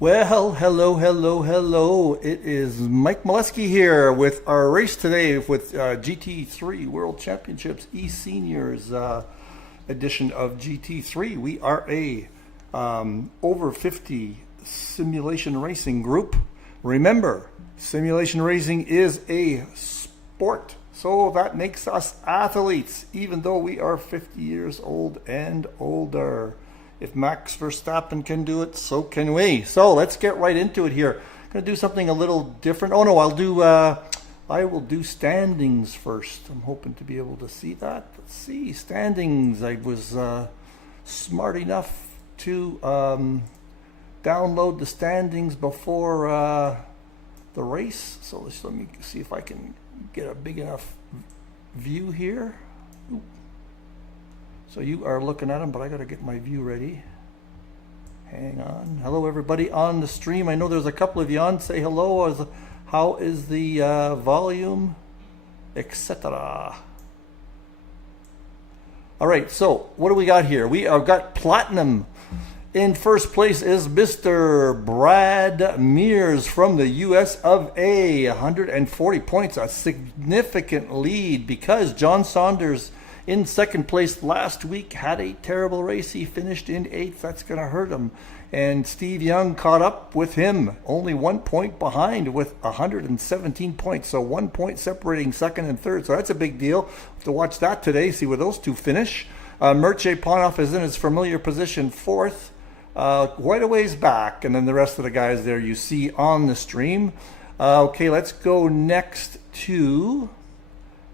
Well, hello. It is Mike Molesky here with our race today with GT3 World Championships eSeniors edition of GT3. We are a over 50 simulation racing group. Remember, simulation racing is a sport, so that makes us athletes, even though we are 50 years old and older. If Max Verstappen can do it, so can we. So let's get right into it here. I'm going to do something a little different. Oh no, I will do standings first. I'm hoping to be able to see that. Let's see, standings. I was smart enough to download the standings before the race. So let me see if I can get a big enough view here. Ooh. So you are looking at them, but I got to get my view ready. Hang on. Hello, everybody on the stream. I know there's a couple of you on. Say hello. How is the volume, etc. All right. So what do we got here? We have got platinum. In first place is Mr. Brad Mears from the US of A. 140 points, a significant lead because John Saunders in second place last week had a terrible race. He finished in 8th. That's going to hurt him. And Steve Young caught up with him, only 1 point behind with 117 points. So 1 point separating second and third. So that's a big deal. Have to watch that today, see where those two finish. Mircea Ponov is in his familiar position, 4th, quite a ways back. And then the rest of the guys there you see on the stream. Okay, let's go next to...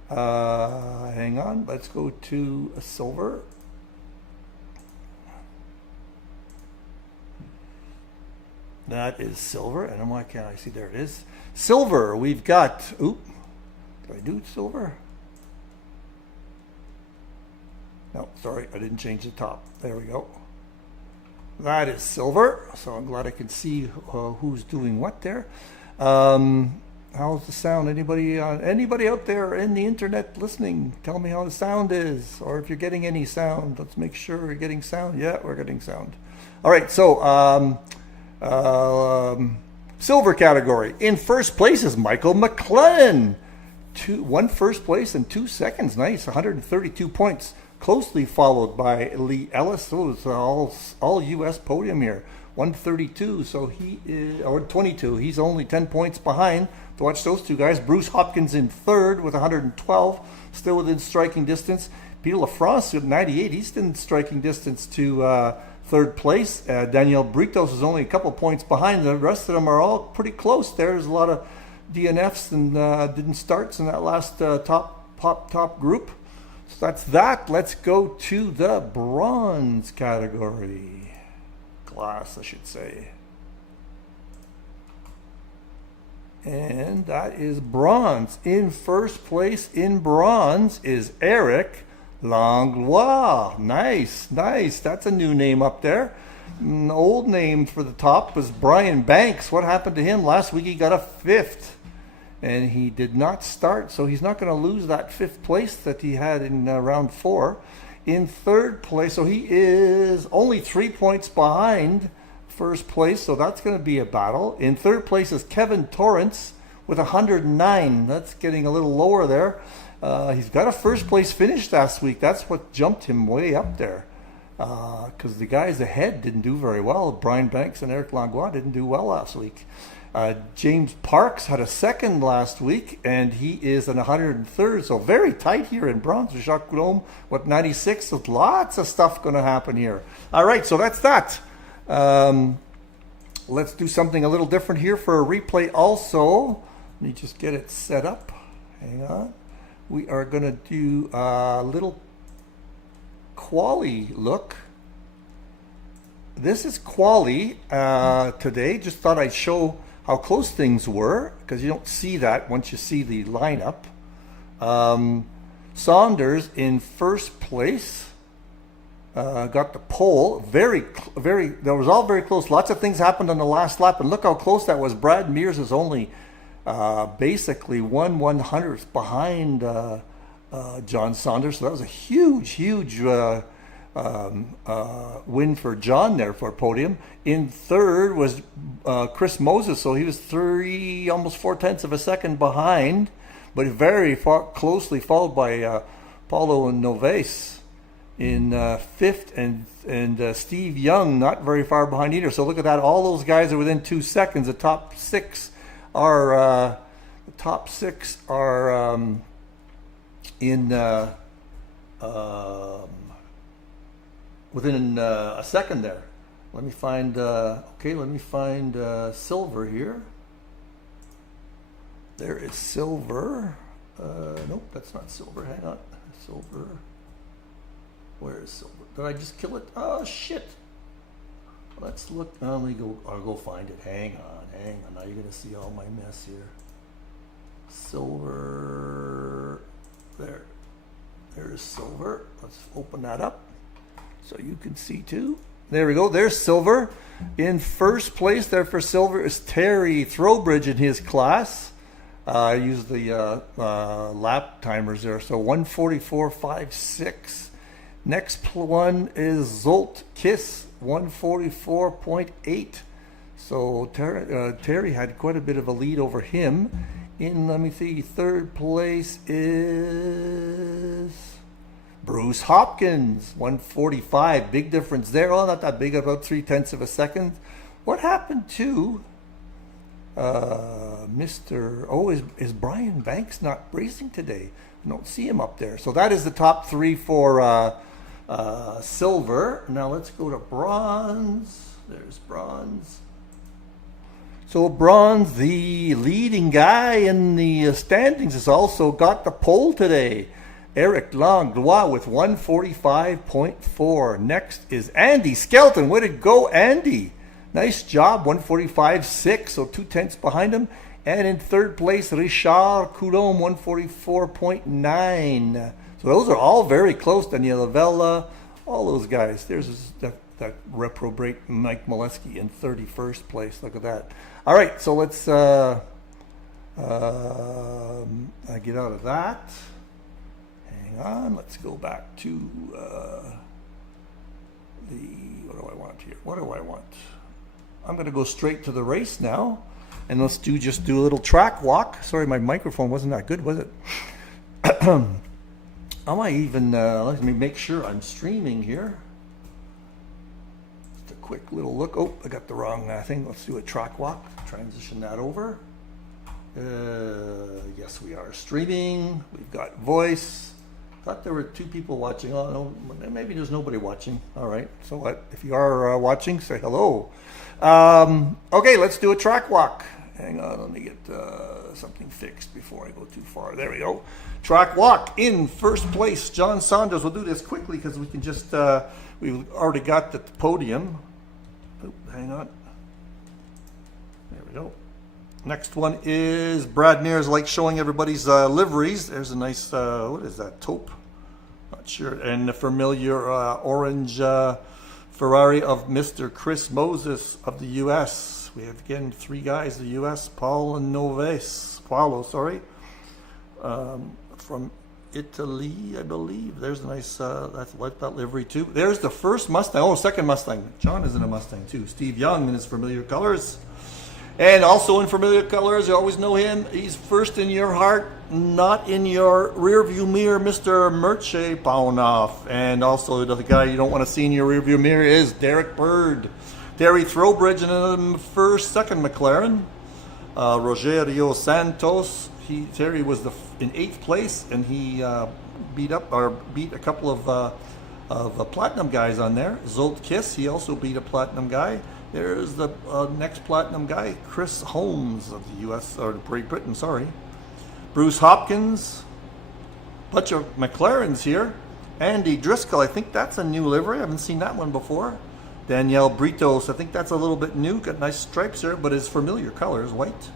hang on, let's go to a silver. That is silver, and why can't I see? There it is. Silver, we've got, did I do silver? No, sorry, I didn't change the top. There we go. That is silver, so I'm glad I can see who's doing what there. How's the sound? Anybody out there in the internet listening? Tell me how the sound is, or if you're getting any sound. Let's make sure we're getting sound. Yeah, we're getting sound. All right, so silver category. In first place is Michael McLennan. One first place and 2 seconds. Nice, 132 points. Closely followed by Lee Ellis. So it's all U.S. podium here. 132, so he is, or 22. He's only 10 points behind. To watch those two guys. Bruce Hopkins in third with 112, still within striking distance. Peter Lafrance with 98. He's in striking distance to third place. Daniel Britos is only a couple points behind. The rest of them are all pretty close. There's a lot of DNFs and didn't starts in that last top group. So that's that. Let's go to the bronze category. Class, I should say. And that is bronze. In first place in bronze is Eric Langlois. Nice. That's a new name up there. An old name for the top was Brian Banks. What happened to him? Last week he got a 5th. And he did not start, so he's not going to lose that 5th place that he had in round 4. In third place, so he is only 3 points behind first place, so that's going to be a battle. In third place is Kevin Torrance with 109. That's getting a little lower there. He's got a first place finish last week. That's what jumped him way up there, because the guys ahead didn't do very well. Brian Banks and Eric Langlois didn't do well last week. James Parks had a 2nd last week, and he is an 103rd, so very tight here in bronze. Jacques Coulomb with 96, so lots of stuff going to happen here. All right, so that's that. Let's do something a little different here for a replay also. Let me just get it set up. Hang on. We are going to do a little quali look. This is quali today. Just thought I'd show how close things were, because you don't see that once you see the lineup. Saunders in first place. Got the pole. That was all very close. Lots of things happened on the last lap, and look how close that was. Brad Mears is only basically 1/100th behind John Saunders. So that was a huge win for John there for a podium. In third was Chris Moses, so he was almost 4/10 of a second behind, but very closely followed by Paulo Noves in fifth, and Steve Young not very far behind either. So look at that, all those guys are within 2 seconds. The top six are in within a second there. Let me find silver here. There is silver. Nope, that's not silver. Hang on. Silver. Where is silver? Did I just kill it? Oh shit. Let's look. Let me go. I'll go find it. Hang on. Now you're gonna see all my mess here. Silver. There is silver. Let's open that up so you can see too. There we go. There's silver. In first place there for silver is Terry Throwbridge in his class. I used the lap timers there. So 1:44.56. Next one is Zolt Kiss, 1:44.8. So Terry had quite a bit of a lead over him. Let me see, third place is Bruce Hopkins, 1:45. Big difference there. Oh, not that big, about 3/10 of a second. What happened to is Brian Banks not racing today? I don't see him up there. So that is the top three for silver. Now let's go to bronze. There's bronze. So bronze, the leading guy in the standings, has also got the pole today. Eric Langlois with 1:45.4. Next is Andy Skelton. Way to go, Andy. Nice job, 1:45.6, so 2/10 behind him. And in third place, Richard Coulomb, 1:44.9. So those are all very close. Daniela Vella, all those guys. There's that reprobate Mike Molesky in 31st place. Look at that. All right, so let's get out of that. Hang on, let's go back to what do I want here? What do I want? I'm going to go straight to the race now, and let's just do a little track walk. Sorry, my microphone wasn't that good, was it? I might even let me make sure I'm streaming here. Just a quick little look. Oh, I got the wrong thing. Let's do a track walk. Transition that over. Yes, we are streaming. We've got voice. Thought there were 2 people watching. Oh no, maybe there's nobody watching. All right. So what? If you are watching, say hello. Okay, let's do a track walk. Hang on, let me get something fixed before I go too far. There we go. Track walk. In first place, John Saunders. We'll do this quickly because we can just, we've already got the podium. Oh, hang on. There we go. Next one is Brad Mears, like showing everybody's liveries. There's a nice, what is that, taupe? Not sure. And the familiar orange Ferrari of Mr. Chris Moses of the U.S. We have, again, 3 guys, the U.S., Paulo, from Italy, I believe. There's a nice, that's like that livery too. There's the first Mustang. Oh, second Mustang. John is in a Mustang too. Steve Young in his familiar colors. And also in familiar colors, you always know him. He's first in your heart, not in your rear view mirror, Mr. Mircea Paunoff. And also the guy you don't want to see in your rear view mirror is Derek Bird. Terry Throwbridge in the second McLaren. Rogerio Santos. Terry was in 8th place, and he beat a couple of platinum guys on there. Zolt Kiss, he also beat a platinum guy. There's the next platinum guy, Chris Holmes of the U.S. or Great Britain. Sorry, Bruce Hopkins. Bunch of McLarens here. Andy Driscoll, I think that's a new livery. I haven't seen that one before. Danielle Britos, I think that's a little bit new. Got nice stripes there, but his familiar colors, white.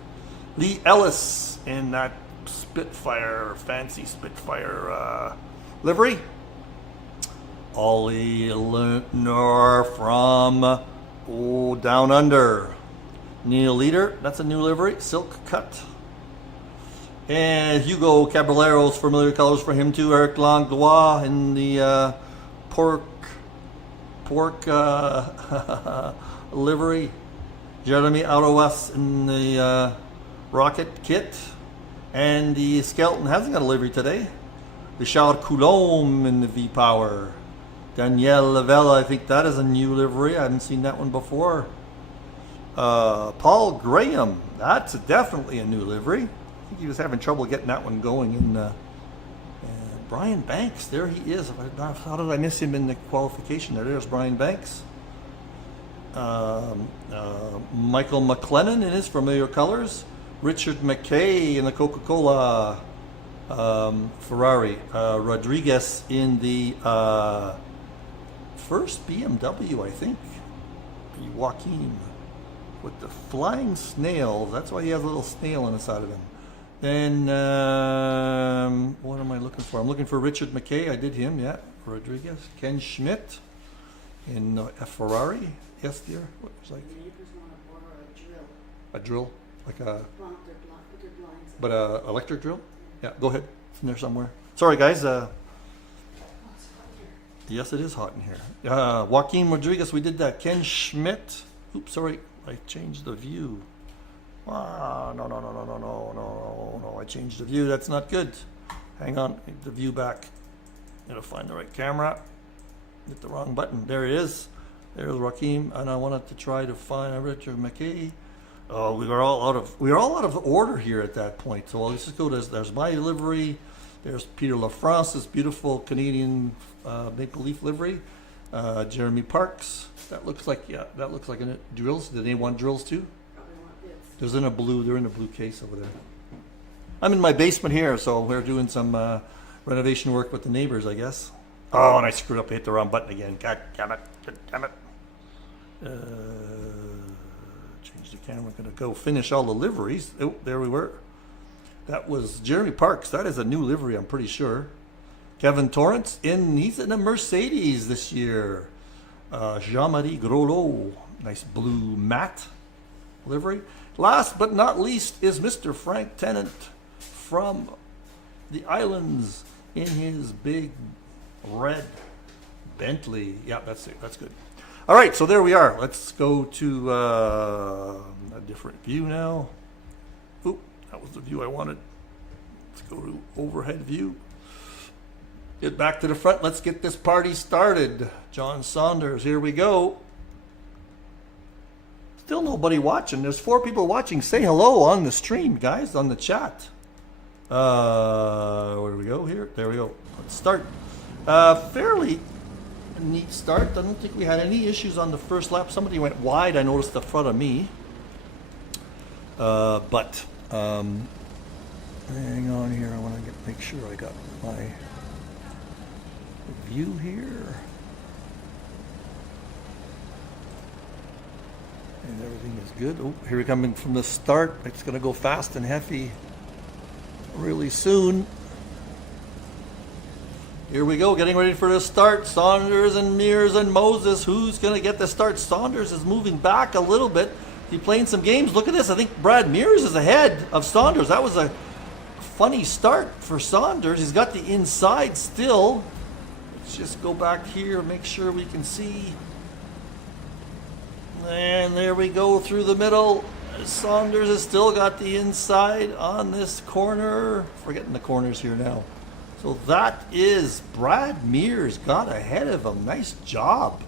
Lee Ellis in that Spitfire, fancy Spitfire livery. Ollie Lintner from Down Under. Neil Leader, that's a new livery, silk cut. And Hugo Caballero's familiar colors for him too. Eric Langlois in the pork pork livery. Jeremy Autowas in the rocket kit. And the skeleton hasn't got a livery today. Richard Coulombe in the V-Power. Danielle Lavella, I think that is a new livery. I haven't seen that one before. Paul Graham, that's definitely a new livery. I think he was having trouble getting that one going. And Brian Banks, there he is. How did I miss him in the qualification? There's Brian Banks. Michael McLennan in his familiar colors. Richard McKay in the Coca-Cola Ferrari. Rodriguez in the first BMW, I think. Joaquin with the flying snails. That's why he has a little snail on the side of him. Then, what am I looking for? I'm looking for Richard McKay. I did him, yeah. Rodriguez. Ken Schmidt in a Ferrari. Yes, dear. What was like? A drill? Like a... But a electric drill? Yeah, go ahead. It's in there somewhere. Sorry, guys. Yes, it is hot in here. Joaquin Rodriguez, we did that. Ken Schmidt. Oops, sorry. I changed the view. No. I changed the view. That's not good. Hang on. Get the view back. Gotta find the right camera. Hit the wrong button. There it is. There's Joaquin. And I wanted to try to find Richard McKay. Oh, we were all out of order here at that point. So let's just go to there's my livery. There's Peter LaFrance's beautiful Canadian maple leaf livery. Jeremy Parks. That looks like a drills. Did anyone want drills too? They're in a blue case over there. I'm in my basement here, so we're doing some renovation work with the neighbors, I guess. Oh, and I screwed up. I hit the wrong button again. God damn it. Change the camera. Gonna go finish all the liveries. Oh, there we were. That was Jeremy Parks. That is a new livery, I'm pretty sure. Kevin Torrance, he's in a Mercedes this year. Jean-Marie Groslo, nice blue matte livery. Last but not least is Mr. Frank Tennant from the islands in his big red Bentley. Yeah, that's it. That's good. All right, so there we are. Let's go to a different view now. Oop, that was the view I wanted. Let's go to overhead view. Get back to the front. Let's get this party started. John Saunders, here we go. Still nobody watching. There's 4 people watching. Say hello on the stream, guys, on the chat. Where do we go here? There we go. Let's start. Fairly neat start. I don't think we had any issues on the first lap. Somebody went wide. I noticed the front of me. But hang on here. I want to make sure I got my view here. And everything is good. Oh, here we come in from the start. It's going to go fast and heavy really soon. Here we go, getting ready for the start. Saunders and Mears and Moses. Who's going to get the start? Saunders is moving back a little bit. He's playing some games. Look at this. I think Brad Mears is ahead of Saunders. That was a funny start for Saunders. He's got the inside still. Let's just go back here, make sure we can see. And there we go through the middle. Saunders has still got the inside on this corner. Forgetting the corners here now. So that is Brad Mears got ahead of him. Nice job.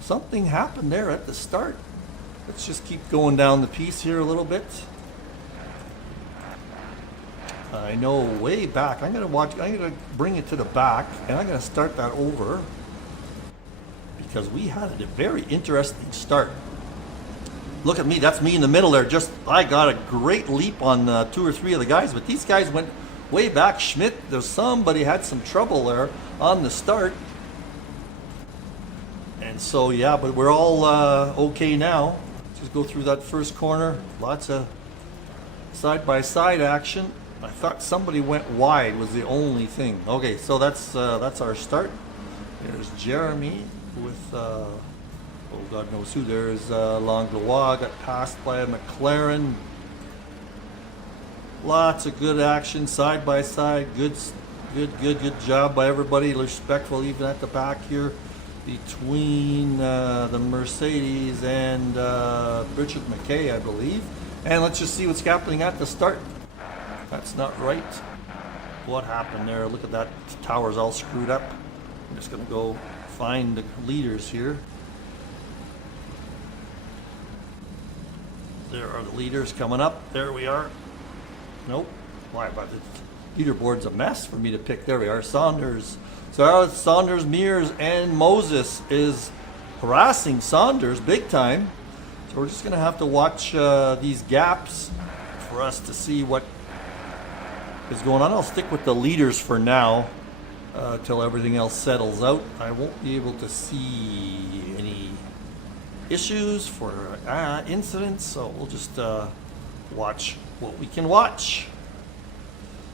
Something happened there at the start. Let's just keep going down the piece here a little bit. I know way back. I'm gonna bring it to the back and I'm gonna start that over because we had a very interesting start. Look at me, that's me in the middle there. I got a great leap on 2 or 3 of the guys, but these guys went way back. Schmidt, somebody had some trouble there on the start. And so, yeah, but we're all okay now. Just go through that first corner. Lots of side-by-side action. I thought somebody went wide was the only thing. Okay, so that's our start. There's Jeremy with, oh God knows who. There's Langlois, got passed by a McLaren. Lots of good action, side by side. Good job by everybody. Respectful even at the back here. between the Mercedes and Richard McKay, I believe. And let's just see what's happening at the start. That's not right. What happened there? Look at that. The tower's all screwed up. I'm just going to go find the leaders here. There are the leaders coming up. There we are. Nope. Why? But the leaderboard's a mess for me to pick. There we are. Saunders. So Saunders, Mears, and Moses is harassing Saunders big time. So we're just going to have to watch these gaps for us to see what is going on. I'll stick with the leaders for now till everything else settles out. I won't be able to see any issues for incidents, so we'll just watch what we can watch.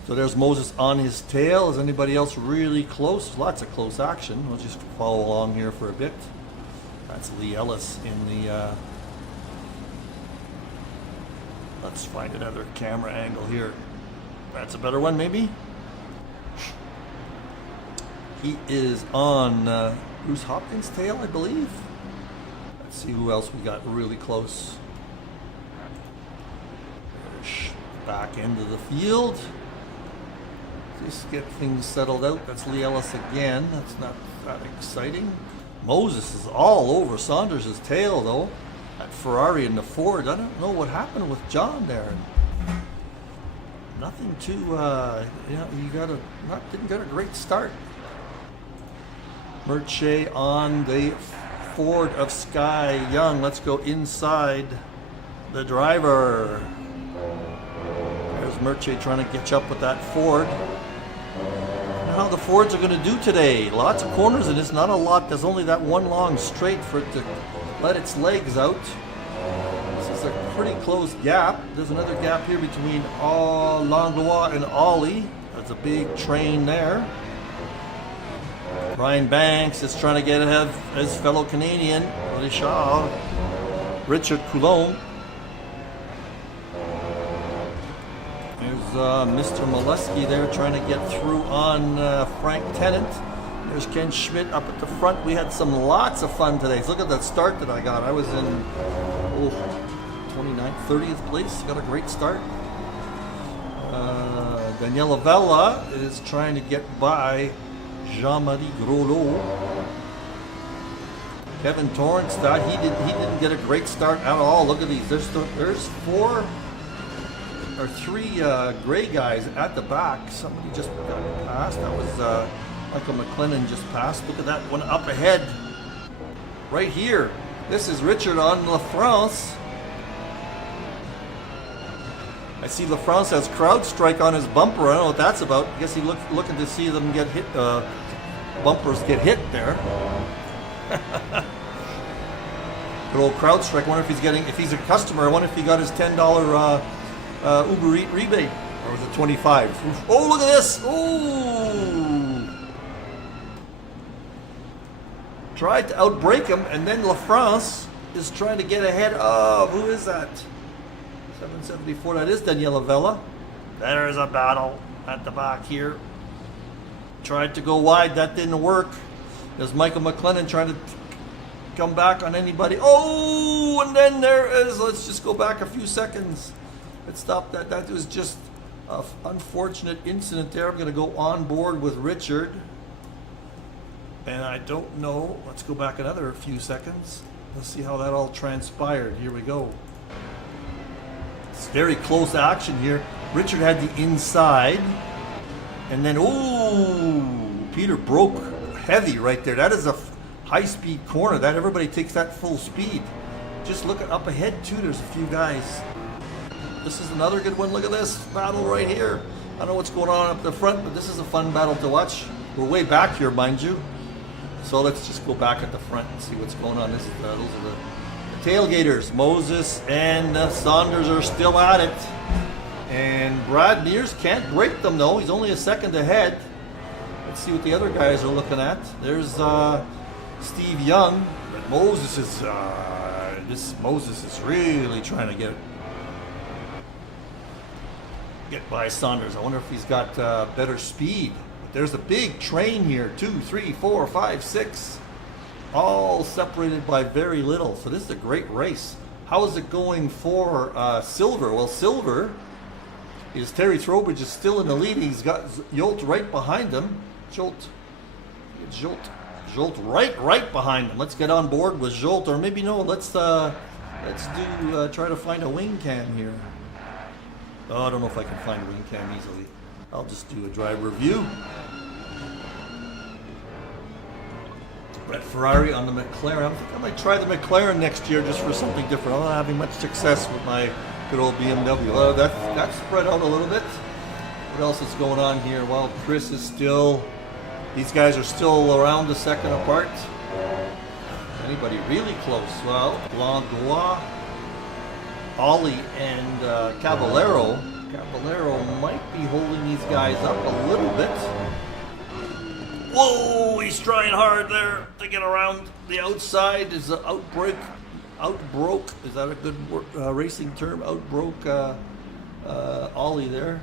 So there's Moses on his tail. Is anybody else really close? There's lots of close action. We'll just follow along here for a bit. That's Lee Ellis in the let's find another camera angle here. That's a better one, maybe. He is on Bruce Hopkins' tail, I believe. Let's see who else we got really close. There's back end of the field. Just get things settled out. That's Lee Ellis again. That's not that exciting. Moses is all over Saunders' tail, though. That Ferrari and the Ford. I don't know what happened with John there. Nothing too, you didn't get a great start. Merche on the Ford of Sky Young. Let's go inside the driver. There's Merche trying to catch up with that Ford. How the Fords are going to do today. Lots of corners and it's not a lot. There's only that one long straight for it to let its legs out. This is a pretty close gap. There's another gap here between Langlois and Ollie. There's a big train there. Ryan Banks is trying to get ahead of his fellow Canadian, Richard Coulomb. Mr. Molesky there trying to get through on Frank Tennant. There's Ken Schmidt up at the front. We had lots of fun today. So look at that start that I got. I was in 29th, 30th place. Got a great start. Daniela Vella is trying to get by Jean-Marie Groslo. Kevin Torrance, he didn't get a great start at all. Look at these. There's three gray guys at the back. Somebody just got past. That was Michael McLennan just passed. Look at that one up ahead. Right here. This is Richard on La France. I see La France has crowd strike on his bumper. I don't know what that's about. I guess he's looking to see them get hit. Bumpers get hit there. Good old crowd strike. I wonder if he's a customer. I wonder if he got his $10 Uber Eats rebate, or was it 25? Oh, look at this! Oh! Tried to outbrake him, and then La France is trying to get ahead of, who is that? 774, that is Daniela Vella. There's a battle at the back here. Tried to go wide, that didn't work. There's Michael McLennan trying to come back on anybody. Oh, and then there is, let's just go back a few seconds. Let's stop that. That was just an unfortunate incident there. I'm going to go on board with Richard. And I don't know. Let's go back another few seconds. Let's see how that all transpired. Here we go. It's very close action here. Richard had the inside. And then, Peter broke heavy right there. That is a high-speed corner. That everybody takes that full speed. Just look up ahead, too. There's a few guys. This is another good one. Look at this battle right here. I don't know what's going on up the front, but this is a fun battle to watch. We're way back here, mind you. So let's just go back at the front and see what's going on. Those are the tailgaters. Moses and Saunders are still at it. And Brad Mears can't break them, though. He's only a second ahead. Let's see what the other guys are looking at. There's Steve Young. But Moses is really trying to get by Saunders. I wonder if he's got better speed. But there's a big train here. 2, 3, 4, 5, 6. all separated by very little. So this is a great race. How is it going for Silver? Well, Silver is Terry Trowbridge is still in the lead. He's got Jolt right behind him. Jolt right behind him. Let's get on board with Jolt, or maybe no. Let's do try to find a wing cam here. Oh, I don't know if I can find a wing cam easily. I'll just do a driver review. Brett Ferrari on the McLaren. I think I might try the McLaren next year just for something different. I'm not having much success with my good old BMW. That's spread out a little bit. What else is going on here? Well, Chris is still... These guys are still around a second apart. Anybody really close? Well, Langlois, Ollie, and Caballero. Caballero might be holding these guys up a little bit. Whoa, he's trying hard there to get around the outside. Is the outbroke, is that a good racing term? Outbroke Ollie there.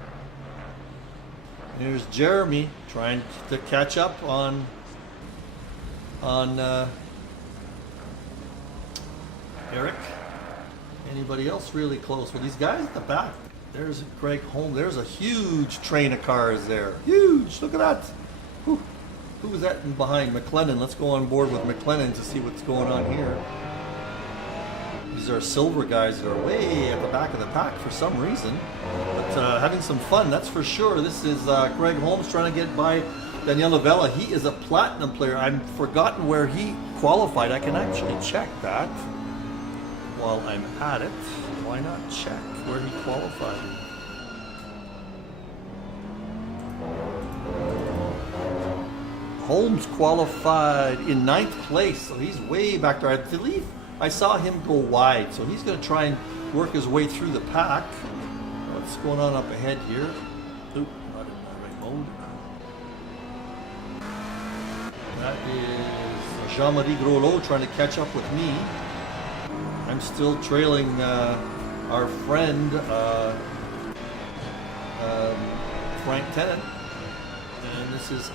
Here's Jeremy trying to catch up on Eric. Anybody else really close? Well, these guys at the back. There's Greg Holmes. There's a huge train of cars there. Huge. Look at that. Whew. Who is that in behind? McLennan. Let's go on board with McLennan to see what's going on here. These are Silver guys that are way at the back of the pack for some reason. But having some fun, that's for sure. This is Greg Holmes trying to get by Daniele Vella. He is a platinum player. I've forgotten where he qualified. I can actually check that while I'm at it. Why not check where he qualified? Holmes qualified in 9th place, so he's way back there. I believe I saw him go wide, so he's going to try and work his way through the pack. What's going on up ahead here? Oop, not in the right mode. That is Jean-Marie Groslo trying to catch up with me. I'm still trailing our friend Frank Tennant. And this is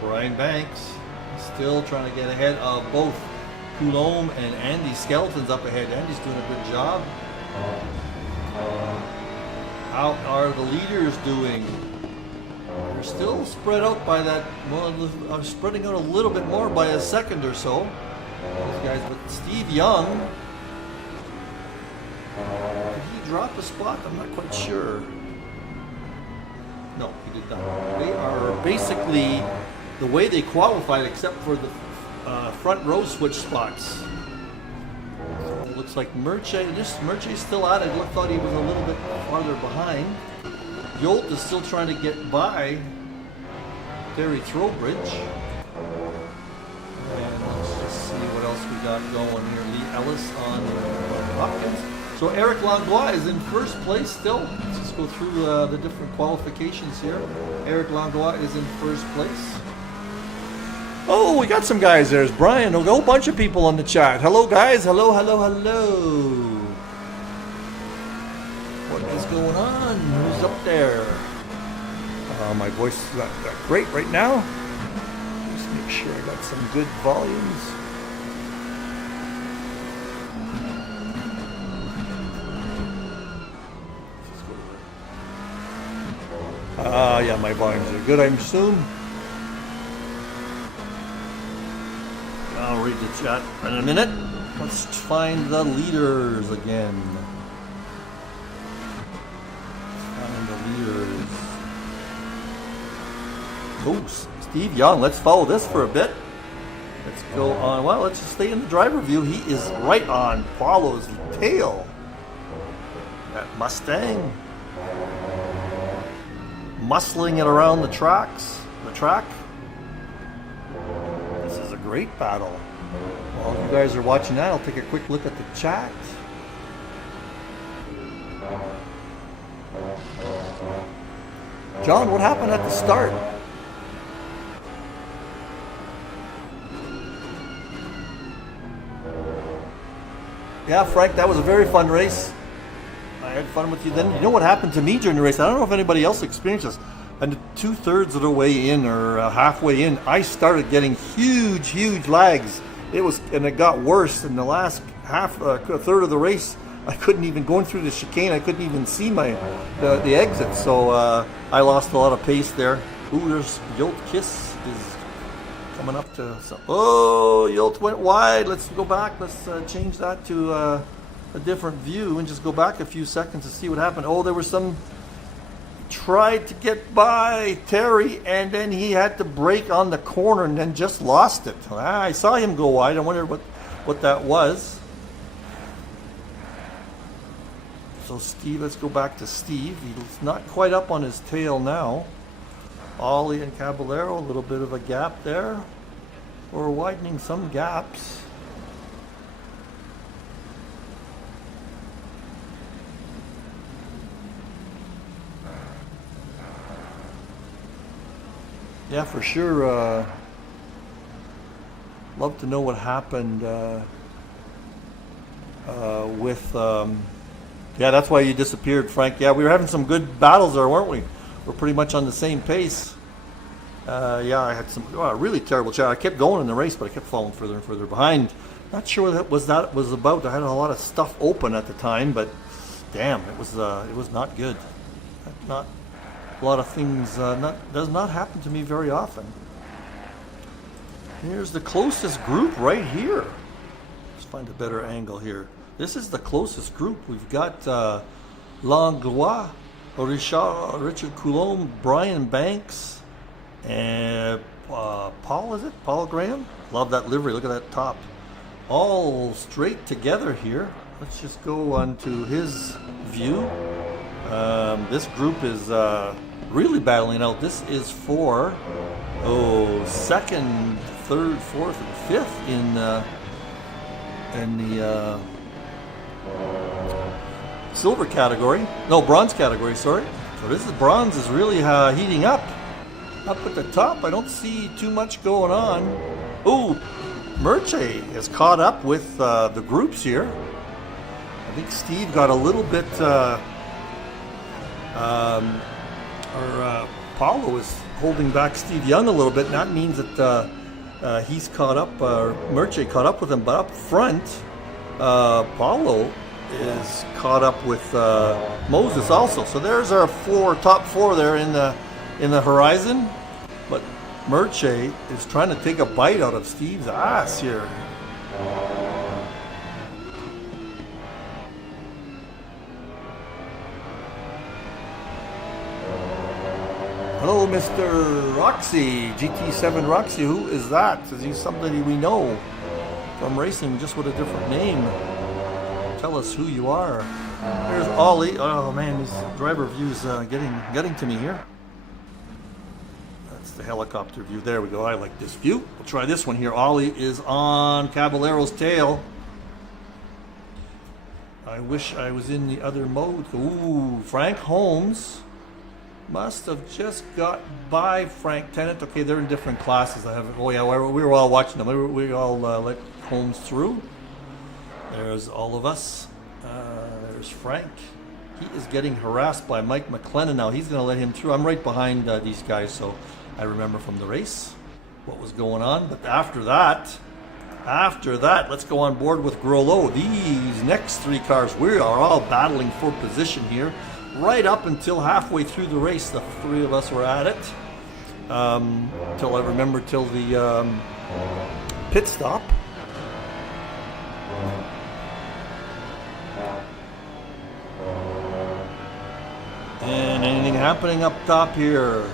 Brian Banks. Still trying to get ahead of both Coulomb and Andy Skeletons up ahead. Andy's doing a good job. How are the leaders doing? They're still spread out by that, well, spreading out a little bit more by a second or so. Those guys, but Steve Young, did he drop a spot? I'm not quite sure. No, he did not. They are basically the way they qualified, except for the front row switch spots. So it looks like Merce's still at it. I thought he was a little bit farther behind. Jolt is still trying to get by Terry Trowbridge. And let's just see what else we got going here. Lee Ellis on Hopkins. So Eric Langlois is in first place still. Let's just go through the different qualifications here. Eric Langlois is in first place. Oh, we got some guys. There's Brian. A whole bunch of people on the chat. Hello, guys. Hello. What is going on? Who's up there? My voice is not that great right now. Just make sure I got some good volumes. Yeah, my volumes are good, I assume. I'll read the chat in a minute. Let's find the leaders again. Find the leaders. Oh, Steve Young. Let's follow this for a bit. Let's go on. Well, let's just stay in the driver view. He is right on Paulo's tail. That Mustang. Muscling it around the track. This is a great battle. While you guys are watching that, I'll take a quick look at the chat. John, what happened at the start? Yeah, Frank, that was a very fun race. I had fun with you then. You know what happened to me during the race? I don't know if anybody else experienced this. And 2/3 of the way in, or halfway in, I started getting huge lags. And it got worse in the last a third of the race. I couldn't even, going through the chicane, I couldn't even see the exit. So I lost a lot of pace there. Ooh, there's Yolt Kiss is coming up to some. Oh, Yolt went wide. Let's go back. Let's change that to a different view and just go back a few seconds to see what happened. Oh, there was some. Tried to get by Terry, and then he had to brake on the corner and then just lost it. I saw him go wide. I wonder what that was. So Steve, let's go back to Steve. He's not quite up on his tail now. Ollie and Caballero, a little bit of a gap there. We're widening some gaps. Yeah, for sure. Love to know what happened with. Yeah, that's why you disappeared, Frank. Yeah, we were having some good battles there, weren't we? We're pretty much on the same pace. Yeah, I had some really terrible chat. I kept going in the race, but I kept falling further and further behind. Not sure what that was about. I had a lot of stuff open at the time, but damn, it was not good. Not. A lot of things does not happen to me very often. Here's the closest group right here. Let's find a better angle here. This is the closest group. We've got Langlois, Richard Coulomb, Brian Banks, and Paul, is it? Paul Graham? Love that livery. Look at that top. All straight together here. Let's just go on to his view. This group is really battling out. This is for second, third, fourth, and fifth in the silver category. No, bronze category. Sorry. So this is bronze is really heating up. Up at the top, I don't see too much going on. Oh, Merche has caught up with the groups here. I think Steve got a little bit. Paulo is holding back Steve Young a little bit, and that means that he's caught up, Merche caught up with him, but up front, Paulo is caught up with Moses also. So there's our top four there in the horizon, but Merche is trying to take a bite out of Steve's ass here. Hello, Mr. Roxy, GT7 Roxy. Who is that? Is he somebody we know from racing, just with a different name? Tell us who you are. There's Ollie. Oh man, his driver view's getting to me here. That's the helicopter view. There we go. I like this view. We'll try this one here. Ollie is on Caballero's tail. I wish I was in the other mode. Ooh, Frank Holmes. Must have just got by Frank Tennant. Okay, they're in different classes. Oh yeah, we were all watching them. We all let Holmes through. There's all of us. There's Frank. He is getting harassed by Mike McLennan now. He's going to let him through. I'm right behind these guys, so I remember from the race what was going on. But after that, let's go on board with Groslo. These next three cars, we are all battling for position here. Right up until halfway through the race, the three of us were at it. Till the pit stop. And anything happening up top here?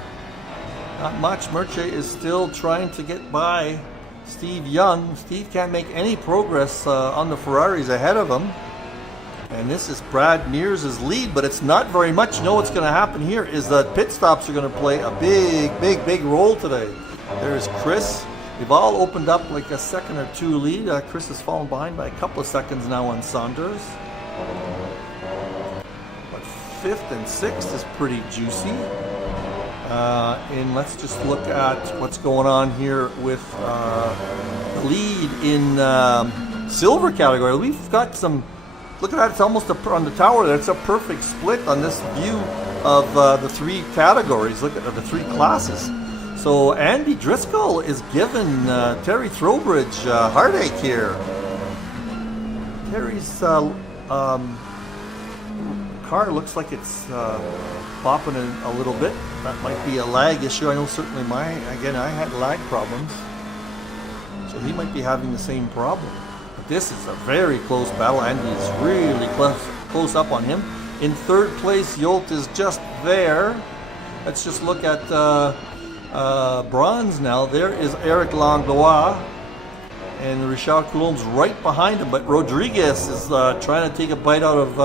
Not much. Merche is still trying to get by Steve Young. Steve can't make any progress on the Ferraris ahead of him. And this is Brad Mears' lead, but it's not very much. You know what's going to happen here is that pit stops are going to play a big role today. There's Chris. They've all opened up like a second or two lead. Chris has fallen behind by a couple of seconds now on Saunders. But fifth and sixth is pretty juicy. And let's just look at what's going on here with the lead in silver category. We've got some. Look at that, it's almost on the tower there. It's a perfect split on this view of the three categories. Look at the three classes. So Andy Driscoll is giving Terry Throwbridge heartache here. Terry's car looks like it's bopping a little bit. That might be a lag issue. I know certainly I had lag problems. So he might be having the same problem. But this is a very close battle. Andy's really close up on him. In third place, Yolt is just there. Let's just look at bronze now. There is Eric Langlois. And Richard Coulombe's right behind him. But Rodriguez is trying to take a bite out of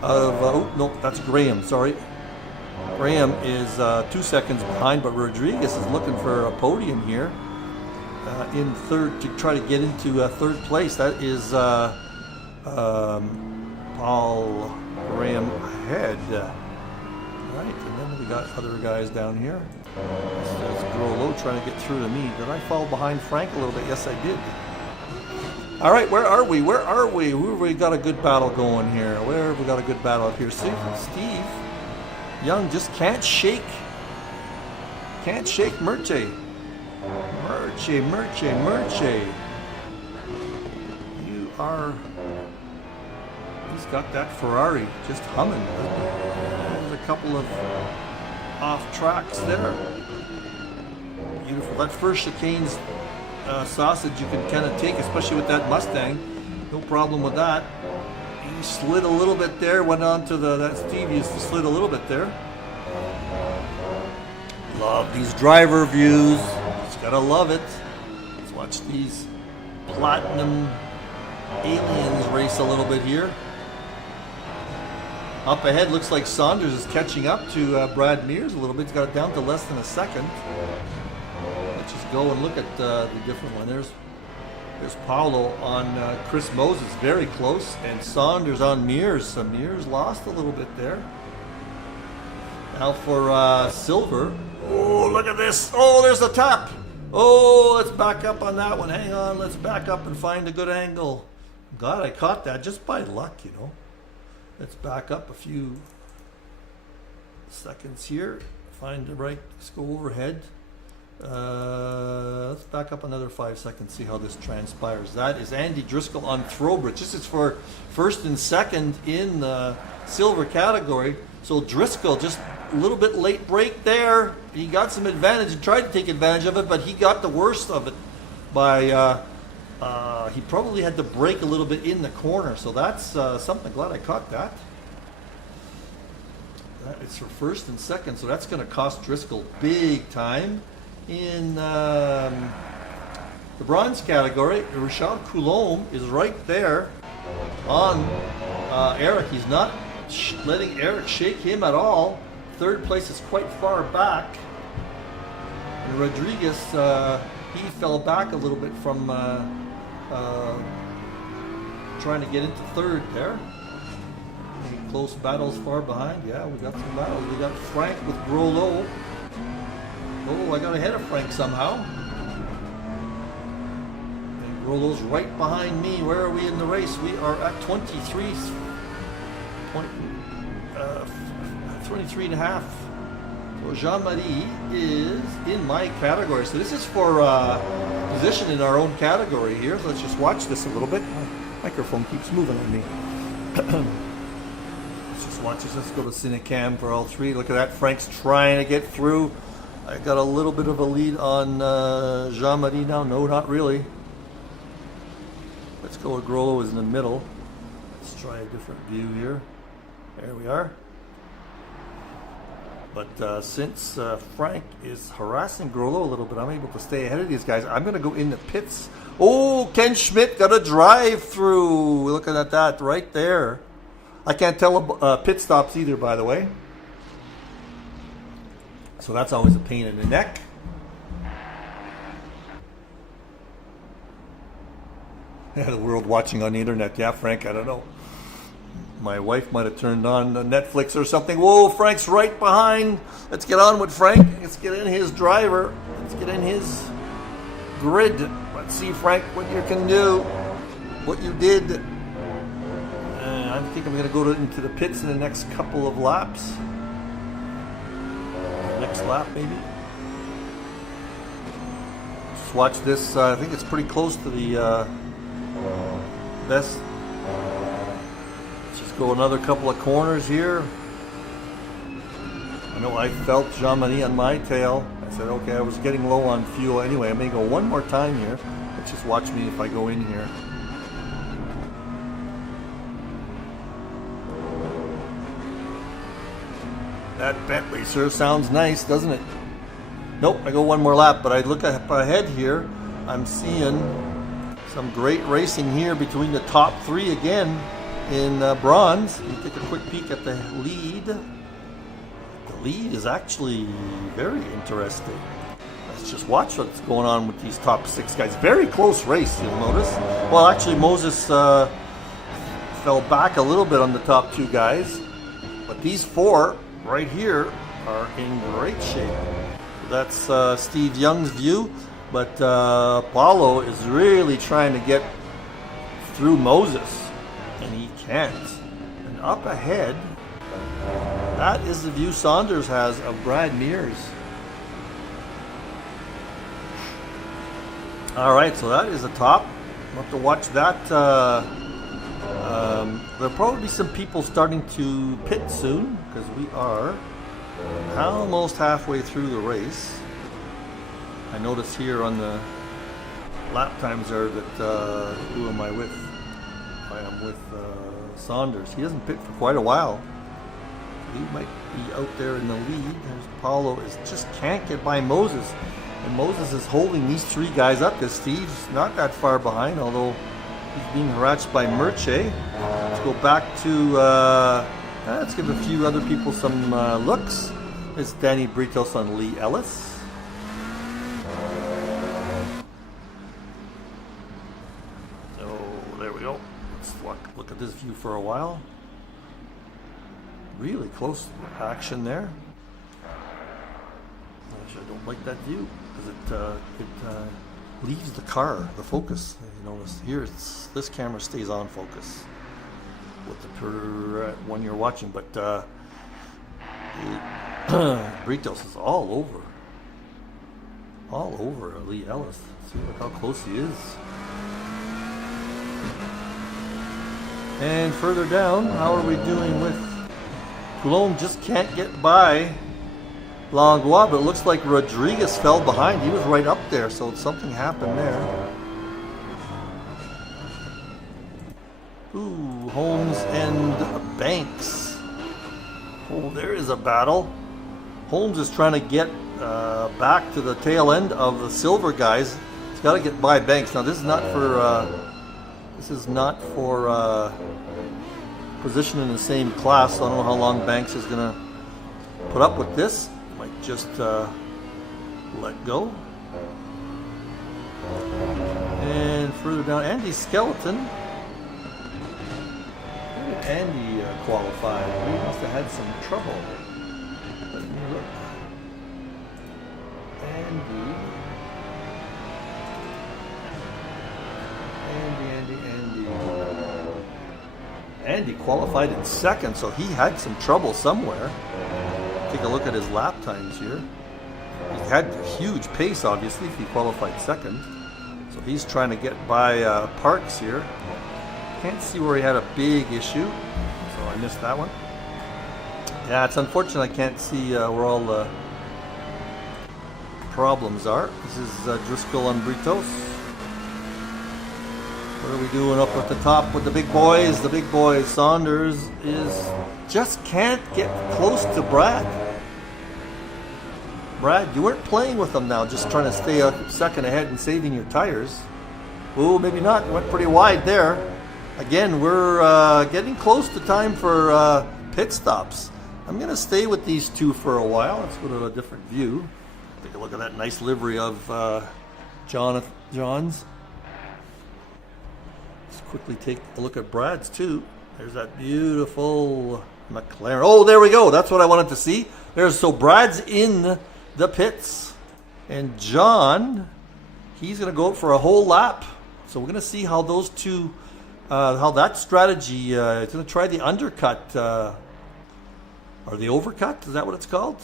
oh, no, that's Graham, sorry. Graham is 2 seconds behind, but Rodriguez is looking for a podium here in third to try to get into third place. That is Paul Graham ahead. Right, and then we got other guys down here. There's Grolo trying to get through to me. Did I fall behind Frank a little bit? Yes, I did. All right, where are we? Where are we? Who have we got a good battle going here? Where have we got a good battle up here? Steve Young just can't shake Murche. He's got that Ferrari just humming. There's a couple of off tracks there. Beautiful. That first chicane's sausage you can kind of take, especially with that Mustang. No problem with that. He slid a little bit there, went on to that Steve used to slid a little bit there. Love these driver views. Just gotta love it. Let's watch these platinum aliens race a little bit here. Up ahead, looks like Saunders is catching up to Brad Mears a little bit. He's got it down to less than a second. Let's just go and look at the different one. There's Paolo on Chris Moses, very close, and Saunders on Mears. So Mears lost a little bit there. Now for Silver. Oh, look at this. Oh, there's the tap. Oh, let's back up on that one. Hang on, let's back up and find a good angle. God, I caught that just by luck, you know. Let's back up a few seconds here. Find the right, let's go overhead. Let's back up another 5 seconds, see how this transpires. That is Andy Driscoll on Throwbridge. This is for first and second in the silver category. So Driscoll just a little bit late break there. He got some advantage and tried to take advantage of it, but he got the worst of it by he probably had to brake a little bit in the corner. So that's something. Glad I caught that. It's for first and second, so that's going to cost Driscoll big time. In the bronze category, Richard Coulombe is right there on Eric. He's not letting Eric shake him at all. Third place is quite far back. And Rodriguez, he fell back a little bit from trying to get into third there. Any close battles far behind? Yeah, we got some battles. We got Frank with Grolo. Oh, I got ahead of Frank somehow. And Grolo's right behind me. Where are we in the race? We are at 23 and a half. So Jean-Marie is in my category. So this is for position in our own category here. So let's just watch this a little bit. My microphone keeps moving on me. Let's just watch this. Let's go to Cinecam for all three. Look at that. Frank's trying to get through. I got a little bit of a lead on Jean-Marie now. No, not really. Let's go with Grolo is in the middle. Let's try a different view here. There we are. But since Frank is harassing Grolo a little bit, I'm able to stay ahead of these guys. I'm going to go in the pits. Oh, Ken Schmidt got a drive through. Looking at that right there. I can't tell pit stops either, by the way. So that's always a pain in the neck. Yeah, the world watching on the internet. Yeah, Frank, I don't know. My wife might have turned on Netflix or something. Whoa, Frank's right behind. Let's get on with Frank. Let's get in his driver. Let's get in his grid. Let's see, Frank, what you can do. What you did. I think I'm going to go into the pits in the next couple of laps. lap maybe. Just watch this. I think it's pretty close to the best. Let's just go another couple of corners here. I know I felt Jean-Marie on my tail. I said, okay, I was getting low on fuel anyway. I may go one more time here. Let's just watch me if I go in here. That Bentley sure sounds nice, doesn't it? Nope, I go one more lap, but I look ahead here. I'm seeing some great racing here between the top three again in bronze. You take a quick peek at the lead. The lead is actually very interesting. Let's just watch what's going on with these top six guys. Very close race, you'll notice. Well, actually, Moses fell back a little bit on the top two guys, but these four right here are in great shape. That's Steve Young's view, but Paulo is really trying to get through Moses, and he can't. And up ahead, that is the view Saunders has of Brad Mears. All right, so that is the top. We'll have to watch that. There'll probably be some people starting to pit soon, because we are almost halfway through the race. I notice here on the lap times there that who am I with? I am with Saunders. He hasn't pit for quite a while. He might be out there in the lead. There's Paulo just can't get by Moses, and Moses is holding these three guys up. Because Steve's not that far behind, although he's being harassed by Merche. Let's go back to let's give a few other people some looks. It's Danny Britos on Lee Ellis. So there we go. Let's look at this view for a while. Really close action there. Actually, I don't like that view because it leaves the car, the focus. You notice here, this camera stays on focus with the one you're watching, but Britos is all over Lee Ellis. See, look how close he is. And further down, how are we doing with Coulomb? Just can't get by Langlois, but it looks like Rodriguez fell behind. He was right up there, so something happened there. Ooh, Holmes and Banks. Oh, there is a battle. Holmes is trying to get back to the tail end of the silver guys. He's got to get by Banks. Now, this is not for position in the same class. So I don't know how long Banks is going to put up with this. Might just let go. And further down, Andy Skeleton. Where did Andy qualify? He must have had some trouble. Let me look. Andy qualified in second, so he had some trouble somewhere. Take a look at his lap times here. He had a huge pace, obviously, if he qualified second. So he's trying to get by Parks here. Can't see where he had a big issue, so I missed that one. Yeah, it's unfortunate I can't see where all the problems are. This is Driscoll on Britos. What are we doing up at the top with the big boys? The big boys. Saunders just can't get close to Brad. Brad, you weren't playing with them now, just trying to stay a second ahead and saving your tires. Oh, maybe not. You went pretty wide there. Again, we're getting close to time for pit stops. I'm going to stay with these two for a while. Let's go to a different view. Take a look at that nice livery of John's. Let's quickly take a look at Brad's too. There's that beautiful McLaren. Oh, there we go. That's what I wanted to see. So Brad's in the pits. And John, he's going to go for a whole lap. So we're going to see how those two, how that strategy, is going to try the undercut, or the overcut. Is that what it's called?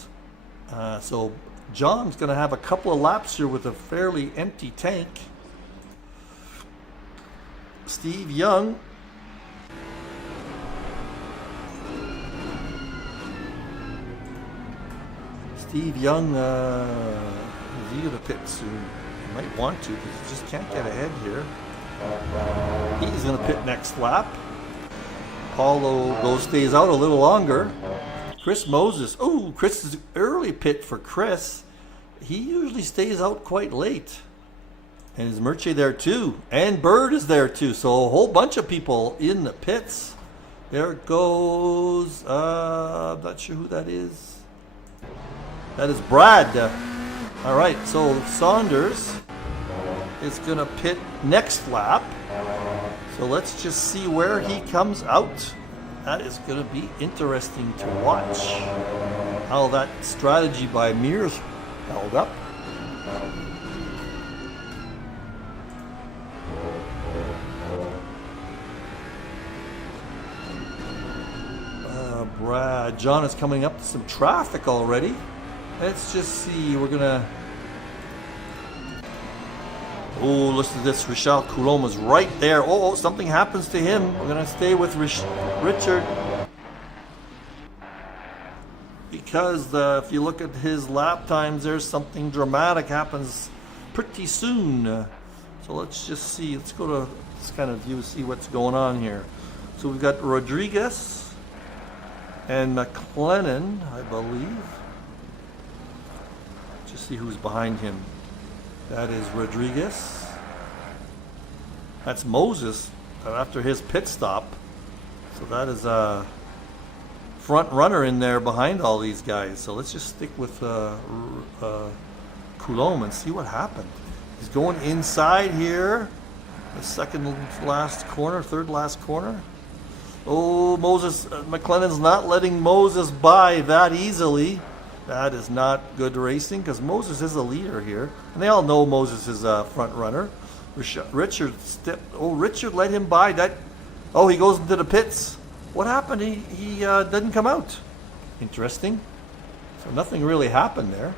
So John's going to have a couple of laps here with a fairly empty tank. Steve Young. Steve Young, is he going to pit soon? He might want to because he just can't get ahead here. He's going to pit next lap. Paulo stays out a little longer. Chris Moses. Oh, Chris is early pit for Chris. He usually stays out quite late. And is Murche there too? And Bird is there too. So a whole bunch of people in the pits. There it goes. I'm not sure who that is. That is Brad. All right, so Saunders is going to pit next lap. So let's just see where he comes out. That is going to be interesting to watch. How that strategy by Mears held up. Brad, John is coming up to some traffic already. Let's just see. We're going to... Oh, listen to this. Richard Coulomb is right there. Oh, something happens to him. We're going to stay with Richard. Because if you look at his lap times, there's something dramatic happens pretty soon. So let's just see. Let's go to this kind of view, see what's going on here. So we've got Rodriguez and McLennan, I believe. Just see who's behind him. That is Rodriguez. That's Moses after his pit stop. So that is a front runner in there behind all these guys. So let's just stick with Coulomb and see what happened. He's going inside here. The second last corner, third last corner. Oh, Moses, McLennan's not letting Moses by that easily. That is not good racing because Moses is a leader here. And they all know Moses is a front runner. Richard let him by. He goes into the pits. What happened? He didn't come out. Interesting. So nothing really happened there.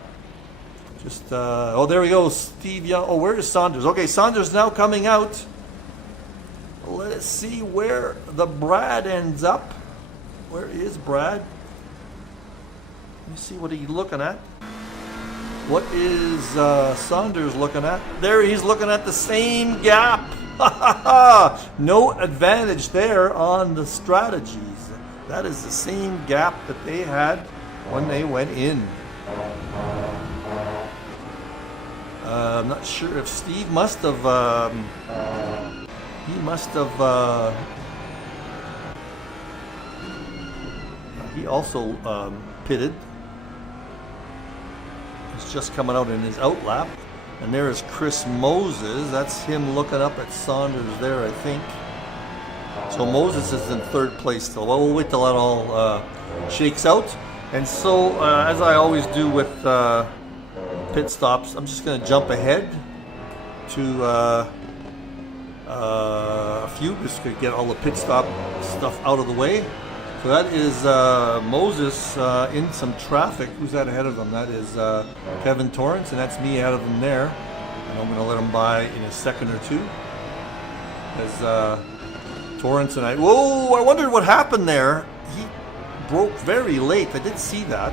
Just, there we go. Steve Young. Oh, where is Saunders? Okay, Saunders now coming out. Let's see where the Brad ends up. Where is Brad? Let me see what he's looking at. What is Saunders looking at? There, he's looking at the same gap. No advantage there on the strategies. That is the same gap that they had when they went in. I'm not sure if Steve must have... he must have... he also pitted. He's just coming out in his outlap. And there is Chris Moses. That's him looking up at Saunders there, I think. So Moses is in third place still. Well, we'll wait till that all shakes out. And so, as I always do with pit stops, I'm just going to jump ahead to a few just to get all the pit stop stuff out of the way. So that is Moses in some traffic. Who's that ahead of him? That is Kevin Torrance, and that's me ahead of him there. And I'm going to let him by in a second or two. As Torrance and I... Whoa, I wondered what happened there. He broke very late. I did see that.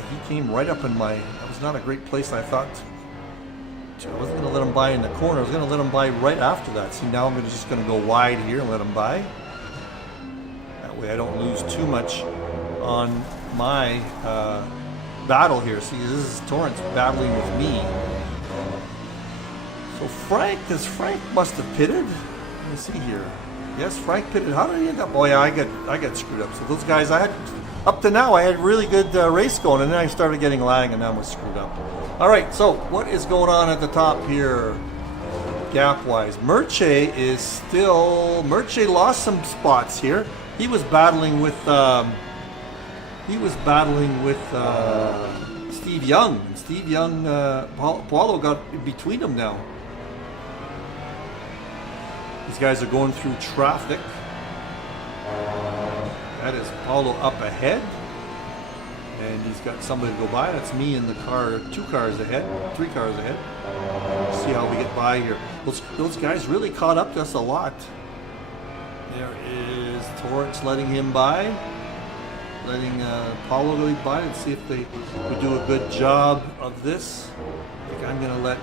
He came right up in my... That was not a great place, I thought. I wasn't going to let him by in the corner. I was going to let him by right after that. See, now I'm just going to go wide here and let him by. Way I don't lose too much on my battle here. See, this is Torrance battling with me. So Frank must have pitted. Let me see here. Yes, Frank pitted. How did he end up? Oh yeah, I got screwed up. So those guys, up to now I had really good race going, and then I started getting lag, and then I was screwed up. All right, so what is going on at the top here? Gap-wise, Murche lost some spots here. He was battling with Steve Young, and Steve Young, Paulo got between them now. These guys are going through traffic. That is Paulo up ahead. and he's got somebody to go by. That's me in the car, 2 cars ahead, 3 cars ahead. See how we get by here. Those guys really caught up to us a lot. There is Torrance letting him by, letting Paulo go by. Let's see if they would do a good job of this. I think I'm going to let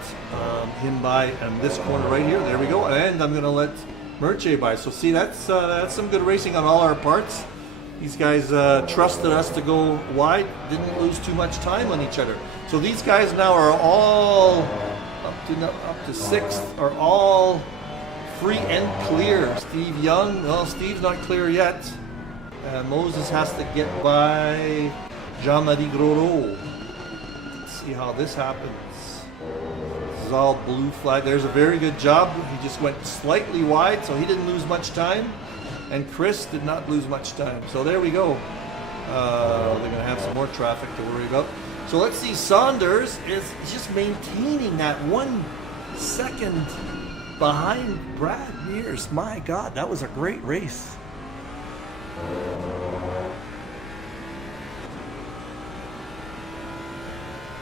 him by on this corner right here. There we go. And I'm going to let Merche by. So see, that's some good racing on all our parts. These guys trusted us to go wide, didn't lose too much time on each other. So these guys now are all up to 6th, are all free and clear. Steve Young, well, Steve's not clear yet. Moses has to get by Jean-Marie Grosjean. Let's see how this happens. This is all blue flag. There's a very good job. He just went slightly wide, so he didn't lose much time. And Chris did not lose much time. So there we go. They're going to have some more traffic to worry about. So let's see. Saunders is just maintaining that 1 second behind Brad Mears. My God, that was a great race.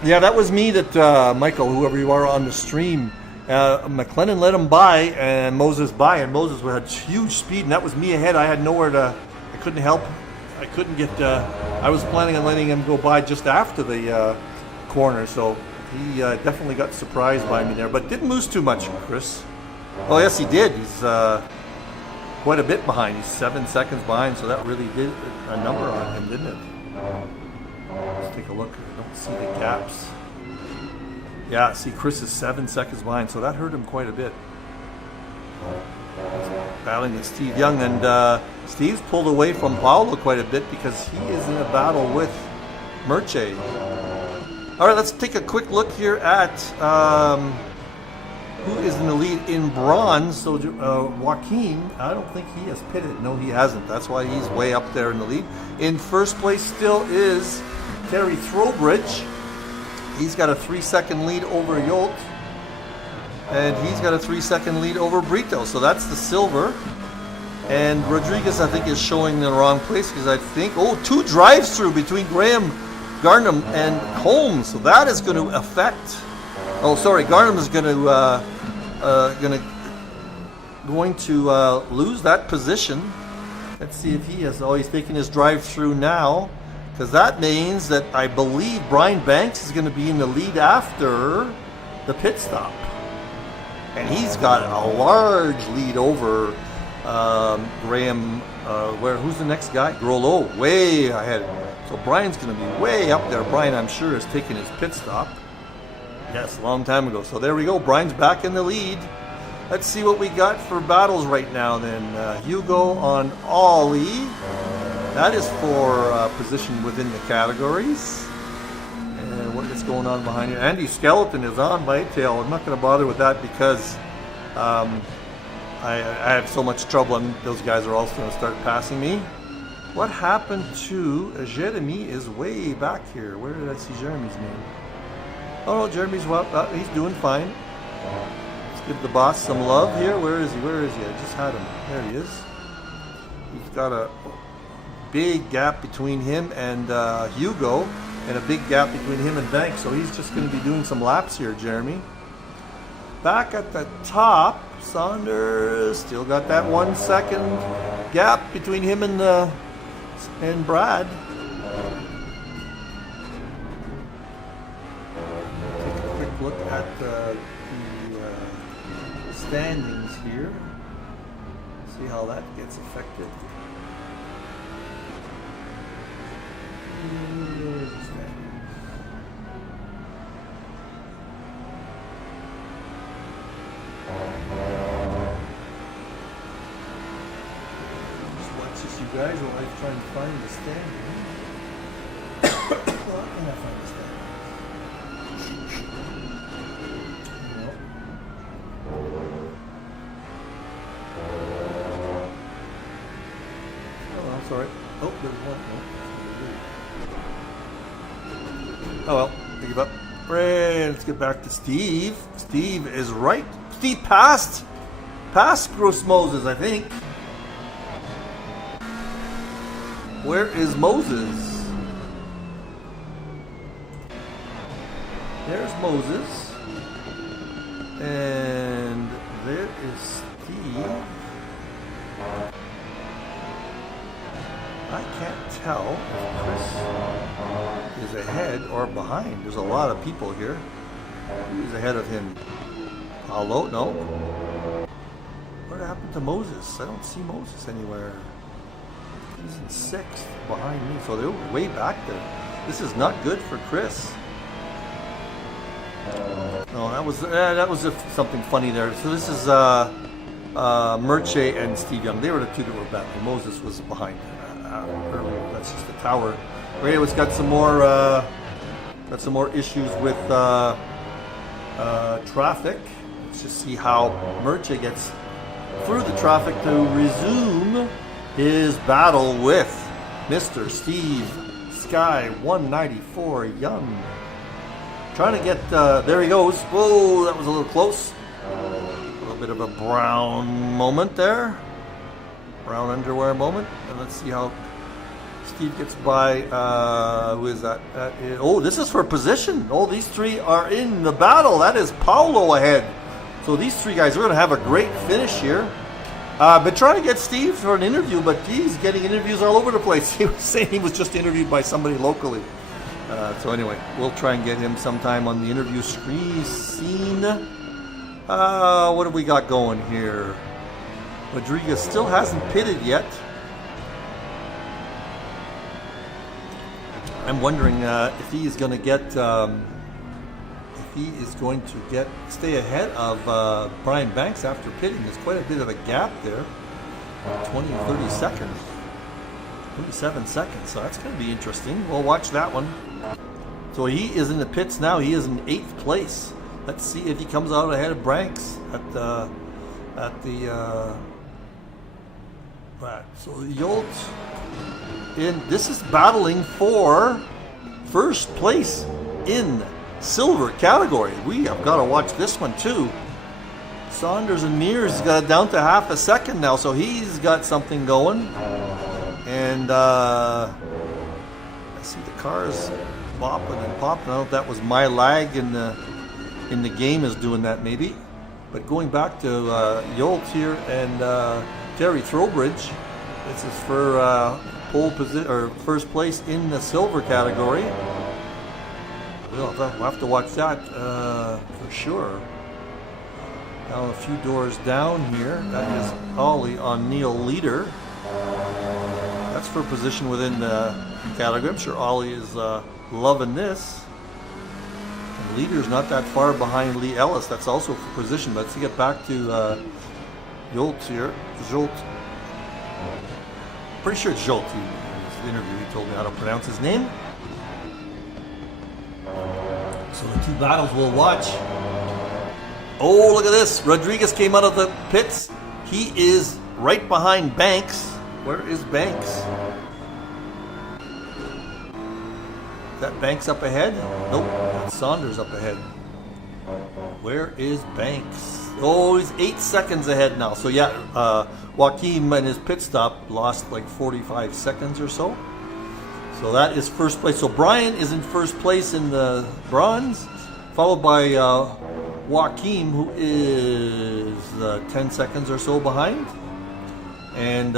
Yeah, that was me that, Michael, whoever you are on the stream, McLennan let him by and Moses by, and Moses had huge speed, and that was me ahead. I had nowhere to, I couldn't help, I couldn't get, I was planning on letting him go by just after the corner, so he definitely got surprised by me there, but didn't lose too much, Chris. Oh yes, he did. He's quite a bit behind. He's 7 seconds behind, so that really did a number on him, didn't it? Let's take a look. I don't see the gaps. Yeah, see, Chris is 7 seconds behind, so that hurt him quite a bit. Battling with Steve Young, and Steve's pulled away from Paulo quite a bit because he is in a battle with Merche. All right, let's take a quick look here at who is in the lead in bronze. So Joaquin, I don't think he has pitted. No, he hasn't. That's why he's way up there in the lead. In first place still is Terry Throwbridge. He's got a 3-second lead over Yolt. And he's got a 3-second lead over Brito. So that's the silver. And Rodriguez, I think, is showing in the wrong place because I think, 2 drives-through between Graham Garnham and Holmes. So that is going to affect. Garnham is going to lose that position. Let's see if he has. He's taking his drive-through now, because that means that I believe Brian Banks is going to be in the lead after the pit stop, and he's got a large lead over Graham. Who's the next guy? Grosjean, way ahead. So Brian's going to be way up there. Brian, I'm sure, is taking his pit stop. Yes, a long time ago. So there we go. Brian's back in the lead. Let's see what we got for battles right now then. Hugo on Ollie. That is for position within the categories. And what is going on behind here? Andy Skeleton is on Whitetail. I'm not going to bother with that because I have so much trouble, and those guys are also going to start passing me. What happened to Jeremy is way back here. Where did I see Jeremy's name? Oh no, Jeremy's he's doing fine. Let's give the boss some love here. Where is he? I just had him. There he is. He's got a big gap between him and Hugo, and a big gap between him and Banks. So he's just going to be doing some laps here, Jeremy. Back at the top, Saunders still got that 1 second gap between him and Brad. Take a quick look at the standings here. See how that gets affected. Here's the standings. Just watch this, you guys, while I try and find the standings. Well, I cannot find the standings. No. Oh, I'm sorry. Oh, there's one. Oh well, I give up. Right, let's get back to Steve. Steve is right. Steve passed Gross Moses, I think. Where is Moses? There's Moses. And there is Steve. I can't tell if Chris is ahead or behind. There's a lot of people here. Who's ahead of him? Paulo? No. What happened to Moses? I don't see Moses anywhere. He's in 6th behind me, so they're way back there. This is not good for Chris. No, that was something funny there. So this is Merche and Steve Young. They were the two that were back. Moses was behind earlier. That's just the tower. Radio's got some more issues with traffic. Let's just see how Merche gets through the traffic to resume his battle with Mr. Steve Sky 194 Young. Trying to get, there he goes. Whoa, that was a little close. A little bit of a brown moment there. Brown underwear moment. And let's see how Steve gets by, who is that? Oh, this is for position. Oh, these three are in the battle. That is Paulo ahead. So these three guys are going to have a great finish here. Been trying to get Steve for an interview, but he's getting interviews all over the place. He was saying he was just interviewed by somebody locally. So anyway, we'll try and get him sometime on the interview scene. What have we got going here? Rodriguez still hasn't pitted yet. I'm wondering if he is going to stay ahead of Brian Banks after pitting. There's quite a bit of a gap there, 20 or 30 seconds, 37 seconds. So that's going to be interesting. We'll watch that one. So he is in the pits now. He is in 8th place. Let's see if he comes out ahead of Banks at the right. So Yolt this is battling for first place in silver category. We have got to watch this one too. Saunders and Mears got it down to half a second now, so he's got something going. And I see the cars bopping and popping. I don't know if that was my lag in the game is doing that maybe. But going back to Yolt here and Terry Throwbridge, this is for pole position or first place in the silver category. We'll have to watch that for sure. Now a few doors down here, that is Ollie on Neil Leader. That's for position within the category. I'm sure Ollie is loving this. And Leader's not that far behind Lee Ellis. That's also for position. But let's get back to Jolt here. Jolt. Pretty sure it's Jolt. In his interview, he told me how to pronounce his name. So the two battles we'll watch. Oh, look at this. Rodriguez came out of the pits. He is right behind Banks. Where is Banks? Is that Banks up ahead? Nope, that's Saunders up ahead. Where is Banks? Oh, he's 8 seconds ahead now. So yeah, Joaquim in his pit stop lost like 45 seconds or so. So that is first place. So Brian is in first place in the bronze, followed by Joaquim, who is 10 seconds or so behind. And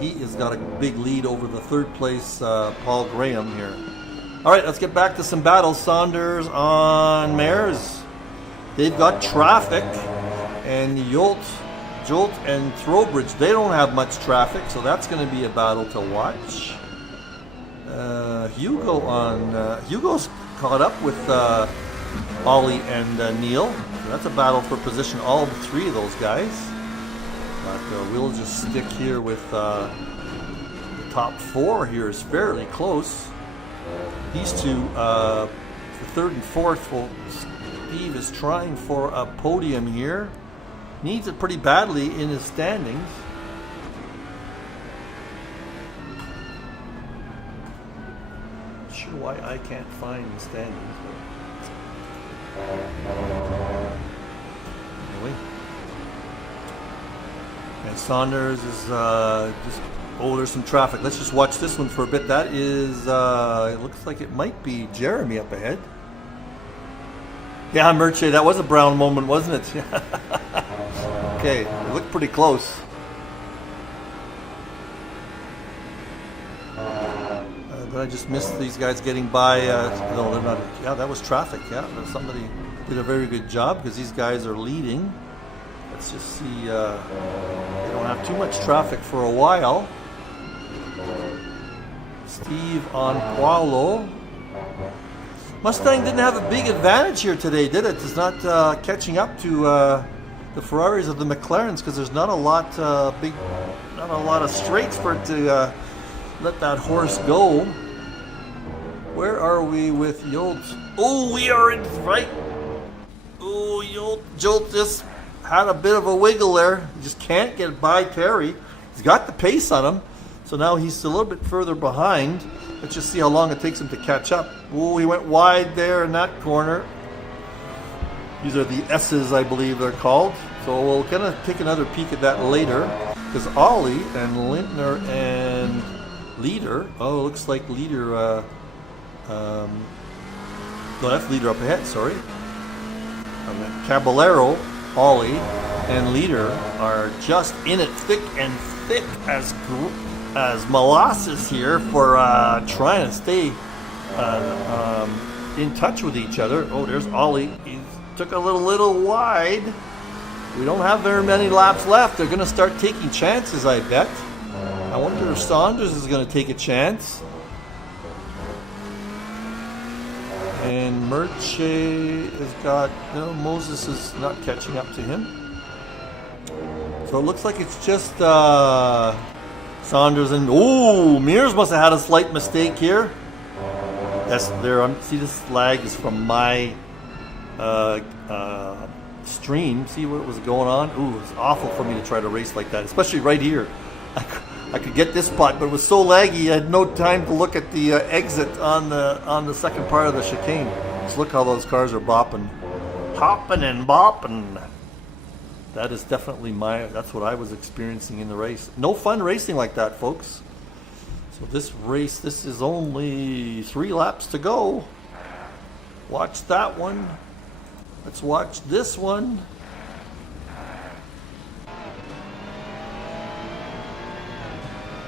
he has got a big lead over the third place Paul Graham here. All right, let's get back to some battles. Saunders on Mares. They've got traffic. And Jolt and Throwbridge, they don't have much traffic, so that's going to be a battle to watch. Hugo's caught up with Ollie and Neil. So that's a battle for position, all three of those guys. But we'll just stick here with the top four here is fairly close. These two, the third and fourth, Steve is trying for a podium here. Needs it pretty badly in his standings. Not sure why I can't find the standings. Anyway. And Saunders is just, there's some traffic. Let's just watch this one for a bit. That is, it looks like it might be Jeremy up ahead. Yeah, Merche, that was a Brown moment, wasn't it? Okay, it looked pretty close. Did I just miss these guys getting by? No, they're not. Yeah, that was traffic. Yeah, somebody did a very good job because these guys are leading. Let's just see. They don't have too much traffic for a while. Steve on Paulo. Mustang didn't have a big advantage here today, did it? It's not catching up to the Ferraris of the McLarens because there's not a lot not a lot of straights for it to let that horse go. Where are we with Jolt? Oh, we are in right. Oh, Jolt just had a bit of a wiggle there. He just can't get by Terry. He's got the pace on him, so now he's a little bit further behind. Let's just see how long it takes him to catch up. Oh, he went wide there in that corner. These are the S's, I believe they're called. So we'll kind of take another peek at that later. Because Ollie and Lintner and Leader. Oh, looks like Leader. No, that's Leader up ahead, sorry. Caballero, Ollie, and Leader are just in it thick and thick as molasses here for trying to stay in touch with each other. Oh, there's Ollie. He took a little wide. We don't have very many laps left. They're going to start taking chances, I bet. I wonder if Saunders is going to take a chance. And Merche has got, no, Moses is not catching up to him. So it looks like it's just Saunders and, oh, Mears must have had a slight mistake here. That's there. See, this flag is from my stream. See what was going on? Ooh, it's awful for me to try to race like that, especially right here. I could get this spot, but it was so laggy. I had no time to look at the exit on the second part of the chicane. Just look how those cars are bopping, hopping and bopping. That is definitely that's what I was experiencing in the race. No fun racing like that, folks. So this race, this is only 3 laps to go. Watch that one. Let's watch this one.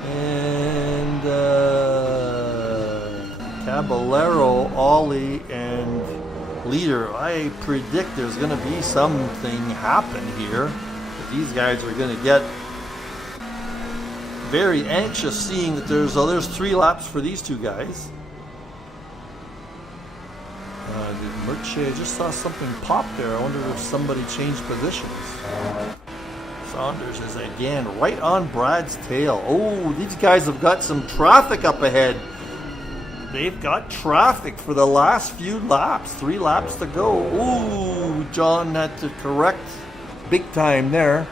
And Caballero, Ollie, and Leader. I predict there's going to be something happen here. These guys are going to get very anxious seeing that there's 3 laps for these two guys. Merche, I just saw something pop there. I wonder if somebody changed positions. Saunders is again right on Brad's tail. Oh, these guys have got some traffic up ahead. They've got traffic for the last few laps. 3 laps to go. Ooh, John had to correct big time there.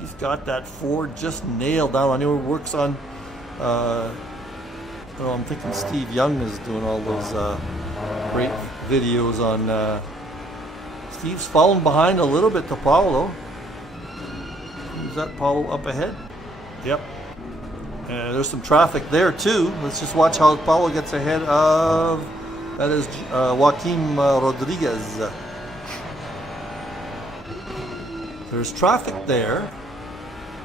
He's got that Ford just nailed down. I know he works on I'm thinking Steve Young is doing all those great videos on Steve's fallen behind a little bit to Paulo. Is that Paulo up ahead? Yep. There's some traffic there too. Let's just watch how Paulo gets ahead of, that is Joaquim Rodriguez. There's traffic there.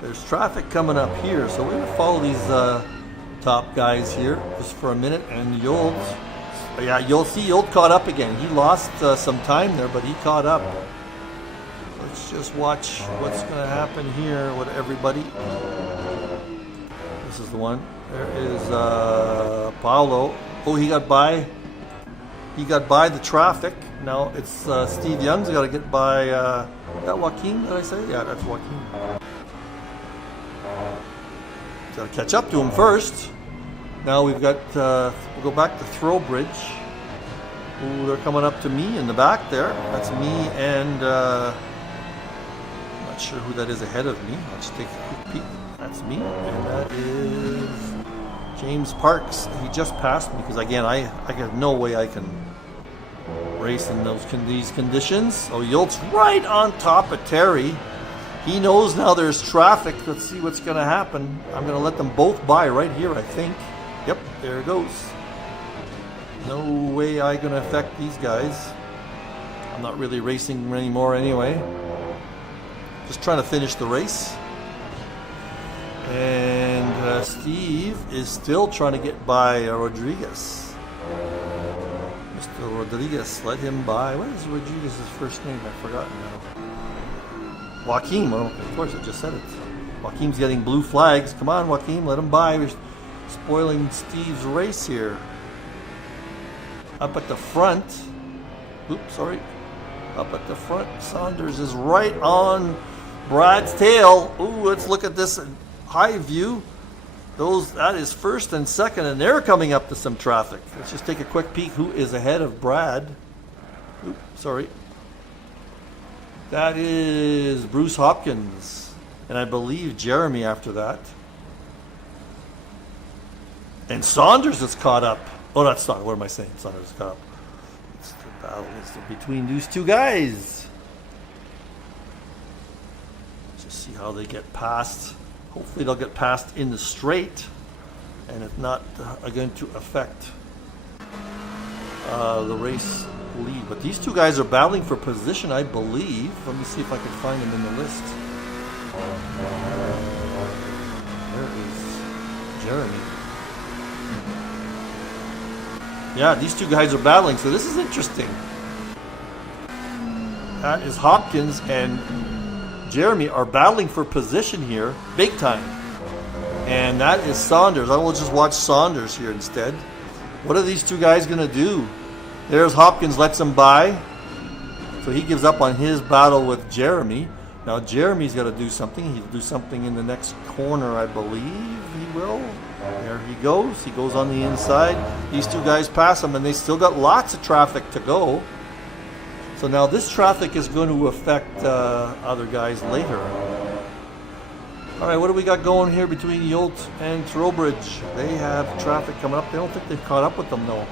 There's traffic coming up here, so we're going to follow these top guys here just for a minute. And Yolt, yeah, you'll see Yolt caught up again. He lost some time there, but he caught up. Let's just watch what's going to happen here with everybody. This is the one. There is Paulo. Oh, he got by. He got by the traffic. Now it's Steve Young's got to get by. Is that Joaquin? Did I say? Yeah, that's Joaquin. Got to catch up to him first. Now we've got, we'll go back to Throwbridge. Ooh, they're coming up to me in the back there. That's me and, I'm not sure who that is ahead of me. I'll just take a quick peek. That's me. And that is James Parks. He just passed me because, again, I have no way I can race in these conditions. Oh, Yolt's right on top of Terry. He knows now there's traffic. Let's see what's going to happen. I'm going to let them both by right here, I think. Yep, there it goes. No way I'm gonna affect these guys. I'm not really racing anymore anyway. Just trying to finish the race. And Steve is still trying to get by Rodriguez. Mr. Rodriguez, let him by. What is Rodriguez's first name? I've forgotten now. Joaquim. Well, of course, I just said it. Joaquim's getting blue flags. Come on, Joaquim, let him by. We're spoiling Steve's race here. Up at the front. Oops, sorry. Up at the front, Saunders is right on Brad's tail. Ooh, let's look at this high view. That is first and second, and they're coming up to some traffic. Let's just take a quick peek. Who is ahead of Brad? Oops, sorry. That is Bruce Hopkins, and I believe Jeremy after that. And Saunders is caught up. Oh, that's not. What am I saying? Saunders is caught up. It's the battle is between these two guys. Let's just see how they get past. Hopefully they'll get past in the straight, and if not, are going to affect the race lead. But these two guys are battling for position, I believe. Let me see if I can find them in the list. There is Jeremy. Yeah, these two guys are battling, so this is interesting. That is Hopkins and Jeremy are battling for position here, big time. And that is Saunders. I will just watch Saunders here instead. What are these two guys going to do? There's Hopkins, lets him by. So he gives up on his battle with Jeremy. Now Jeremy's got to do something. He'll do something in the next corner, I believe he will. There he goes. He goes on the inside. These two guys pass him, and they still got lots of traffic to go. So now this traffic is going to affect other guys later. All right, what do we got going here between Yolt and Trowbridge? They have traffic coming up. They don't think they've caught up with them, though.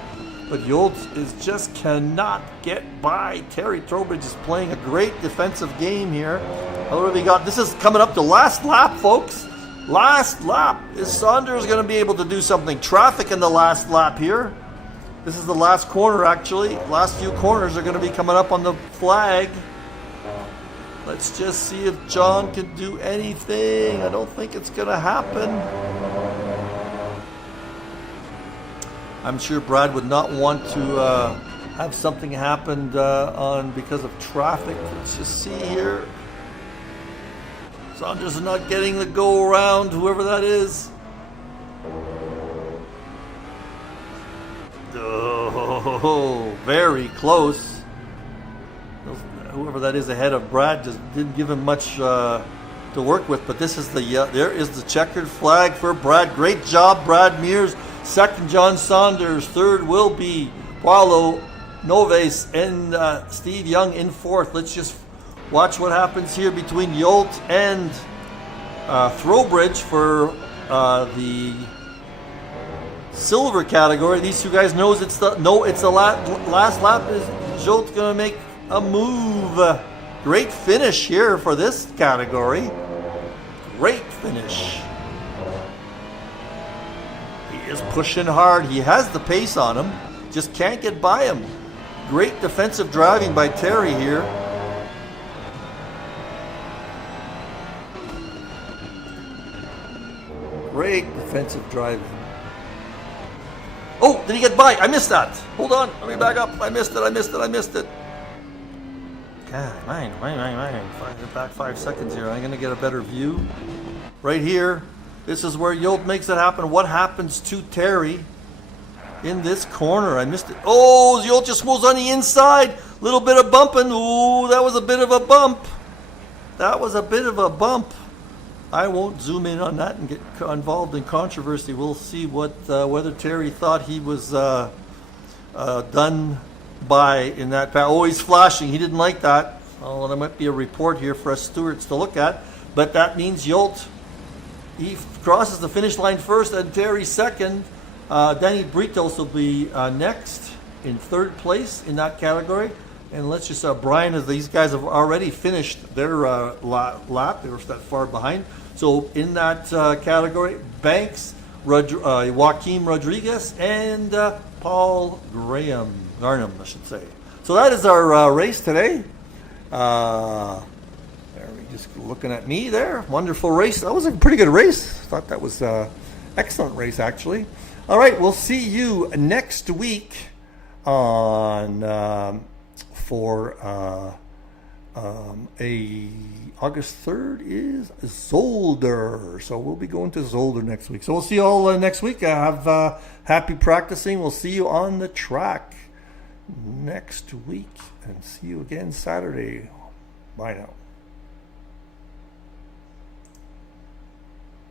But Yolt just cannot get by. Terry Trowbridge is playing a great defensive game here. What do we got? This is coming up to last lap, folks. Last lap. Is Saunders going to be able to do something? Traffic in the last lap here. This is the last corner, actually. Last few corners are going to be coming up on the flag. Let's just see if John can do anything. I don't think it's going to happen. I'm sure Brad would not want to have something happen because of traffic. Let's just see here. Saunders is not getting the go around, whoever that is. Oh, very close. Whoever that is ahead of Brad just didn't give him much to work with. But this is there is the checkered flag for Brad. Great job, Brad Mears. Second, John Saunders. Third will be Paulo Noves and Steve Young in fourth. Let's just watch what happens here between Yolt and Trowbridge for the silver category. These two guys knows it's the last lap. Is Jolt's gonna make a move? Great finish here for this category. Great finish. He is pushing hard. He has the pace on him. Just can't get by him. Great defensive driving by Terry here. Great defensive driving. Oh, did he get by? I missed that. Hold on. Let me back up. I missed it. God, mine. Back 5 seconds here. I'm going to get a better view. Right here. This is where Yolt makes it happen. What happens to Terry in this corner? I missed it. Oh, Yolt just moves on the inside. Little bit of bumping. Ooh, that was a bit of a bump. I won't zoom in on that and get involved in controversy. We'll see whether Terry thought he was done by in that pass. Oh, he's flashing. He didn't like that. Oh, there might be a report here for us stewards to look at. But that means Yolt, he crosses the finish line first and Terry second. Danny Britos will be next in third place in that category. And let's just, Brian, as these guys have already finished their lap. They were that far behind. So in that category, Banks Joaquim Rodriguez, and Paul Garnham, I should say. So that is our race today. There, just looking at me there. Wonderful race. That was a pretty good race. Thought that was excellent race, actually. All right, we'll see you next week on for August 3rd is Zolder. So we'll be going to Zolder next week. So we'll see you all next week. Have happy practicing. We'll see you on the track next week, and see you again Saturday. Bye now.